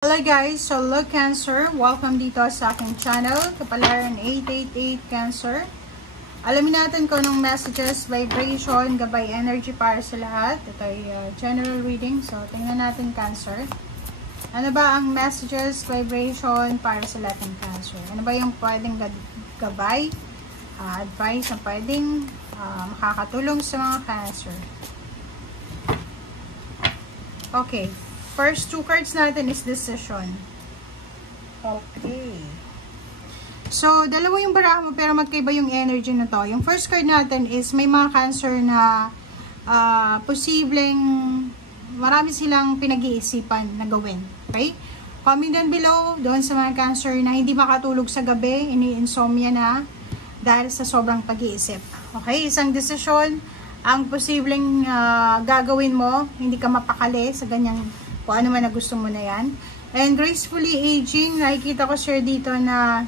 Hello guys, so hello Cancer, welcome dito sa aking channel, Kapalaran 888 Cancer. Alamin natin kung anong messages, vibration, gabay, energy para sa lahat. Ito ay general reading, so tingnan natin Cancer. Ano ba ang messages, vibration para sa lahat ng Cancer? Ano ba yung pwedeng gabay, advice na pwedeng makakatulong sa mga Cancer? Okay. First two cards natin is decision. Okay. So, dalawa yung baraha mo pero magkaiba yung energy na to. Yung first card natin is may mga Cancer na posibleng marami silang pinag-iisipan na gawin. Okay? Comment down below doon sa mga Cancer na hindi makatulog sa gabi, ini-insomnia na dahil sa sobrang pag-iisip. Okay? Isang desisyon ang posibleng gagawin mo, hindi ka mapakali sa ganyang kung ano man na gusto mo na yan. And gracefully aging, nakikita ko share dito na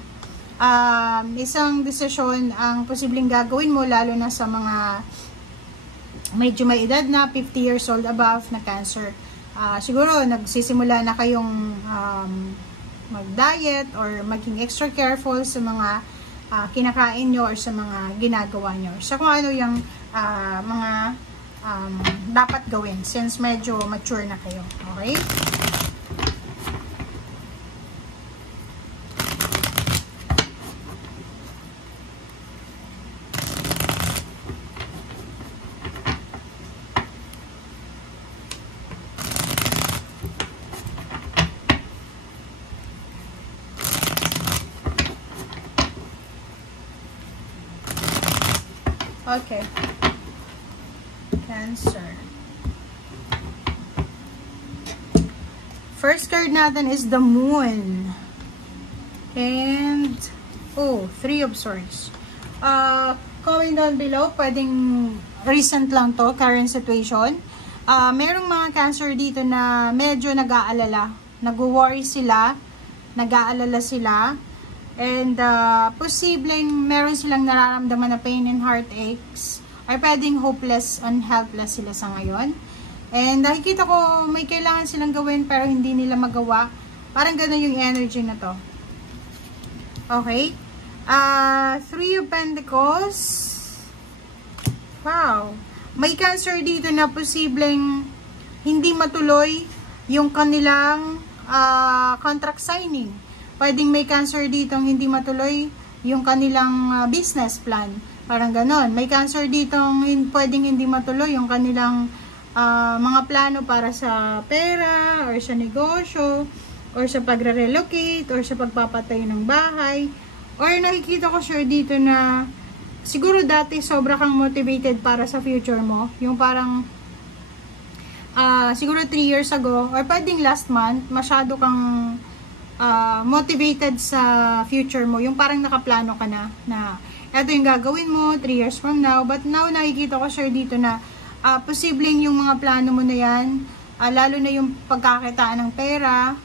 isang desisyon ang posibleng gagawin mo, lalo na sa mga medyo may edad na 50 years old above na Cancer. Siguro nagsisimula na kayong mag-diet or maging extra careful sa mga kinakain nyo or sa mga ginagawa nyo. So kung ano yung mga dapat gawin since medyo mature na kayo. Okay? Okay. Cancer. First card natin is the Moon. And, Three of Swords. Comment down below, pwedeng recent lang to, current situation. Merong mga Cancer dito na medyo nag-aalala. Nag-worry sila, nag-aalala sila. And, posibleng meron silang nararamdaman na pain and heartaches. Or pwedeng hopeless and helpless sila sa ngayon. And nakikita ko may kailangan silang gawin pero hindi nila magawa. Parang gano'n yung energy na to. Okay? Three of Pentacles. Wow. May Cancer dito na posibleng hindi matuloy yung kanilang contract signing. Pwedeng may Cancer dito hindi matuloy yung kanilang business plan. Parang ganon. May Cancer dito pwedeng hindi matuloy yung kanilang mga plano para sa pera or sa negosyo or sa pagre-relocate or sa pagpapatayo ng bahay. Or nakikita ko sure dito na siguro dati sobra kang motivated para sa future mo. Yung parang siguro 3 years ago or pwedeng last month masyado kang motivated sa future mo. Yung parang nakaplano ka na ito yung gagawin mo 3 years from now. But now, nakikita ko sure dito na posibleng yung mga plano mo na yan, lalo na yung pagkakitaan ng pera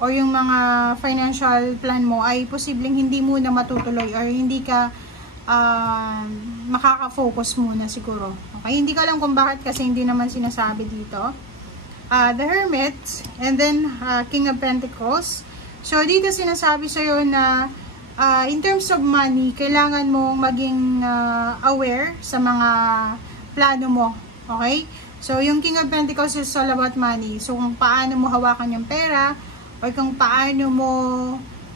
or yung mga financial plan mo ay posibleng hindi muna matutuloy or hindi ka makaka-focus muna siguro. Okay? Hindi ko alam kung bakit kasi hindi naman sinasabi dito. The Hermit and then King of Pentacles. So, dito sinasabi sa'yo na in terms of money, kailangan mong maging aware sa mga plano mo. Okay? So, yung King of Pentacles is all about money. So, kung paano mo hawakan yung pera or kung paano mo,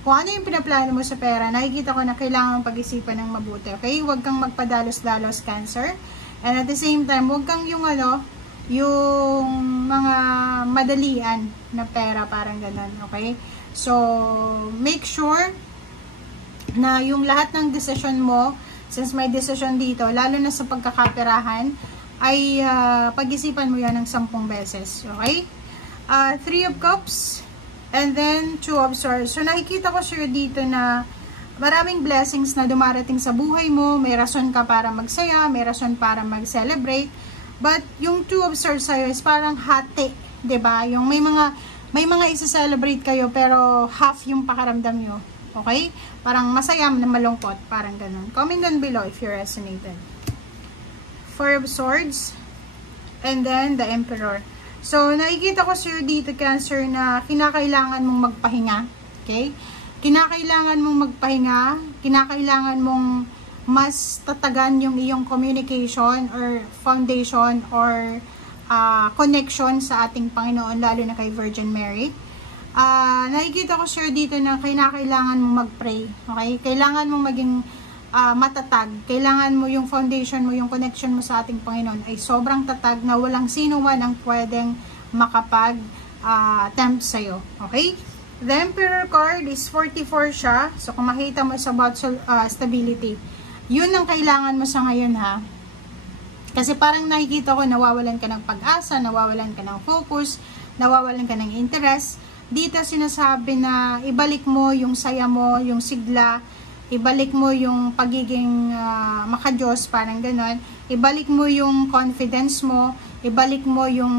kung ano yung pinaplano mo sa pera, nakikita ko na kailangan pag-isipan ng mabuti. Okay? Huwag kang magpadalos-dalos Cancer. And at the same time, huwag kang yung yung mga madalian na pera, parang ganun. Okay? So, make sure na yung lahat ng decision mo, since may decision dito, lalo na sa pagkakaperahan, ay pag-isipan mo yan ng 10 beses. Okay? Three of Cups, and then Two of Swords. So, nakikita ko sure dito na maraming blessings na dumarating sa buhay mo, may rason ka para magsaya, may rason para mag-celebrate, but yung Two of Swords sa'yo is parang hati, 'di ba? Yung may mga isa-celebrate kayo, pero half yung pakaramdam nyo. Okay? Parang masaya na malungkot. Parang ganun. Comment down below if you resonated. Four of Swords. And then, the Emperor. So, nakikita ko sa'yo dito, Cancer, na kinakailangan mong magpahinga. Okay? Kinakailangan mong magpahinga, kinakailangan mong mas tatagan yung iyong communication or foundation or connection sa ating Panginoon, lalo na kay Virgin Mary. Nakikita ko sir dito na kinakailangan mong mag-pray. Okay? Kailangan mong maging matatag. Kailangan mo yung foundation mo, yung connection mo sa ating Panginoon ay sobrang tatag na walang sino man ang pwedeng makapag-tempt sa'yo. Okay? The Emperor card is 44 siya. So, kung makita mo is about stability. Yun ang kailangan mo sa ngayon, ha? Kasi parang nakikita ko, nawawalan ka ng pag-asa, nawawalan ka ng focus, nawawalan ka ng interest. Dito sinasabi na ibalik mo yung saya mo, yung sigla, ibalik mo yung pagiging makadiyos, parang ganon. Ibalik mo yung confidence mo, ibalik mo yung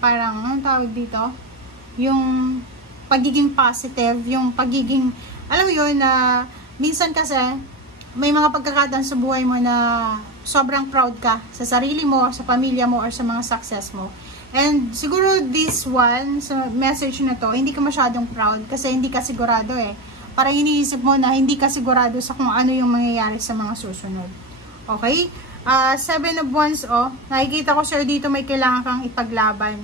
parang, anong tawag dito? Yung pagiging positive, yung pagiging, alam mo yun, minsan kasi, may mga pagkakataon sa buhay mo na sobrang proud ka sa sarili mo, sa pamilya mo, or sa mga success mo. And siguro this one, sa message na to, hindi ka masyadong proud kasi hindi ka sigurado eh. Parang iniisip mo na hindi ka sigurado sa kung ano yung mangyayari sa mga susunod. Okay? 7 of Wands, nakikita ko sir dito may kailangan kang ipaglaban.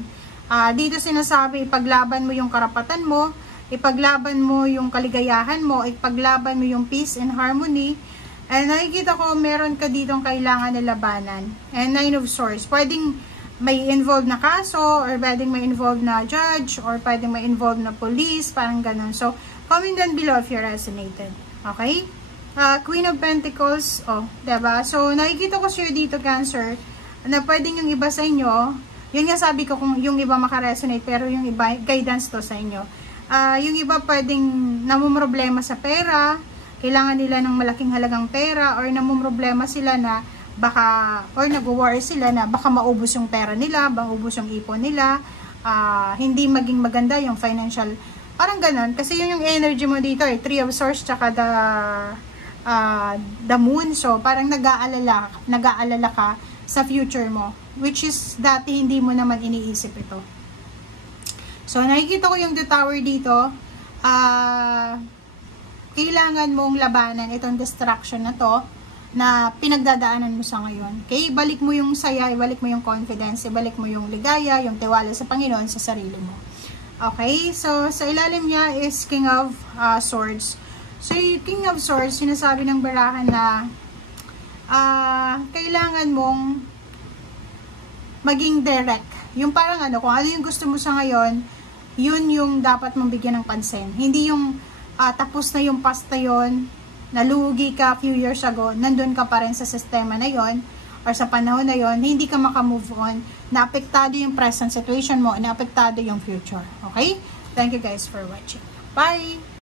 Dito sinasabi, ipaglaban mo yung karapatan mo, ipaglaban mo yung kaligayahan mo, ipaglaban mo yung peace and harmony. And nakikita ko, meron ka ditong kailangan na labanan. And 9 of Swords. Pwedeng may involved na kaso, or pwedeng may involved na judge, or pwedeng may involved na police, parang ganun. So, comment down below if you resonated. Okay? Queen of Pentacles, diba? So, nakikita ko sa'yo dito, Cancer, na pwedeng yung iba sa inyo, yun nga sabi ko kung yung iba makaresonate, pero yung iba, guidance to sa inyo. Yung iba pwedeng namumroblema sa pera, kailangan nila ng malaking halagang pera, or namumroblema sila na baka, or nag-worry sila na baka maubos yung pera nila, maubos yung ipon nila, hindi maging maganda yung financial, parang ganun. Kasi yun yung energy mo dito, 3 of Swords, tsaka the Moon. So, parang nag-aalala ka sa future mo, which is dati hindi mo naman iniisip ito. So, nakikita ko yung The Tower dito, kailangan mong labanan itong distraction na to na pinagdadaanan mo sa ngayon. Okay? Ibalik mo yung saya, ibalik mo yung confidence, ibalik mo yung ligaya, yung tiwala sa Panginoon sa sarili mo. Okay? So, sa ilalim niya is King of Swords. So, yung King of Swords, sinasabi ng barahan na kailangan mong maging direct. Yung parang kung ano yung gusto mo sa ngayon, yun yung dapat mong bigyan ng pansin. Hindi yung tapos na yung past na yun, nalugi ka few years ago, nandun ka pa rin sa sistema na yun, or sa panahon na yun, hindi ka makamove on, naapektado yung present situation mo, naapektado yung future. Okay? Thank you guys for watching. Bye!